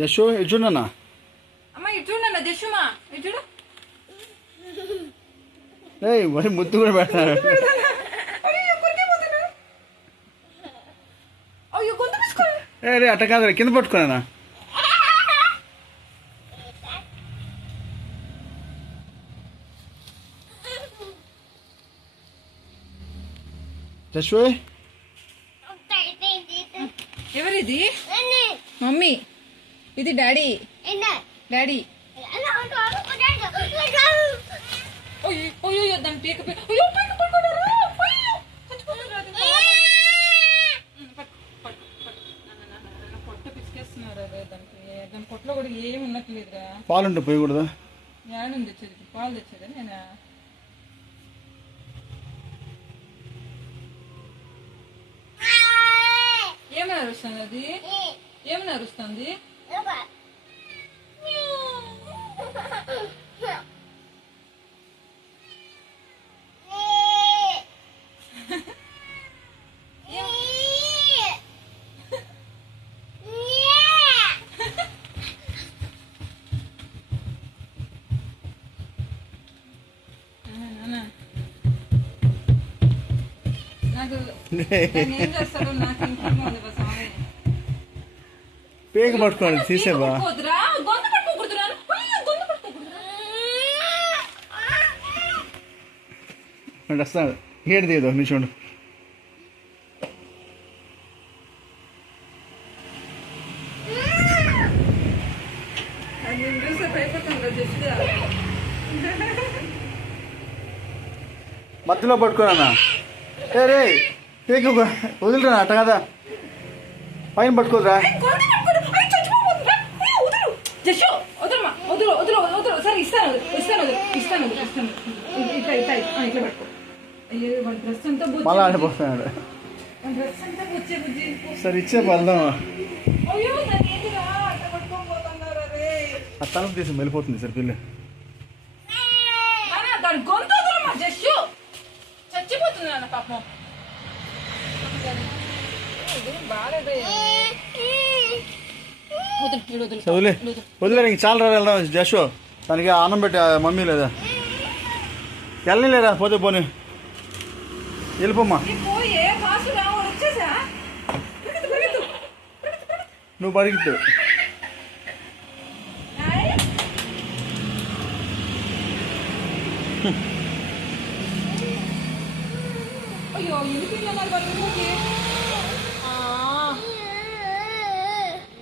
జషు ఇటు చూడన్నా. అమ్మ ఇటు చూడన్నా జషుమా ఇటు చూడు. ఏయ్ మరి ముద్దు కూడా పెడతారు. రే అట్ట కాదు కింద పట్టుకున్నా. జషు ఎవరిది? మమ్మీ. ఇది డాడీ. డాడీ అయ్యో దాని పీక పొట్ట పిసికేస్తున్నారు. దాని పొట్టలో కూడా ఏమి ఉన్నట్లేదురా. పాలుంటే పోయకూడదా? ఏడుంది తెచ్చేది? పాలు తెచ్చేదా నేను? ఏమని అరుస్తుంది అది? ఏమని అరుస్తుంది? నాకు ఏం చేస్తాడో నాకు ఇంకేమో ఉంది బస్. పేక పట్టుకోండి తీసేవా? గొంతు పట్టుకోకూడదురా. వస్తాడు ఏడు తీయదు నీ చూడు. మధ్యలో పట్టుకోనా? ఏ రే పేక వదిలిరా అట్ట కదా, పైన పట్టుకోదురా. సరే ఇస్తాను ఇస్తాను ఇస్తాను ఇస్తాను. ఇట్లా ఇట్లా ఇట్లా పట్టుకో. అయ్యో వాడి డ్రెస్ అంతా మళ్ళీ ఆడిపోతున్నాడు. డ్రెస్ అంతా వచ్చే బుజ్జి. సరే ఇచ్చే పడదామా? అయ్యో దాన్ని ఏంటిరా అట్లా పట్టుకోపోతున్నారు? అరే ఆ తలుపు తీసి వెళ్ళిపోతుంది సార్ పిల్లి. దాని గొంతు మా జస్సు చచ్చిపోతుంది అన్న పాపం. వదిలే ఇంక చాలా రోజులు వెళ్దాం జషు. దానికి అన్నం పెట్టి మమ్మీ లేదా వెళ్ళని లేదా? పోతే పోనీ వెళ్ళిపోమ్మా. నువ్వు పరిగెత్తు. అయ్యో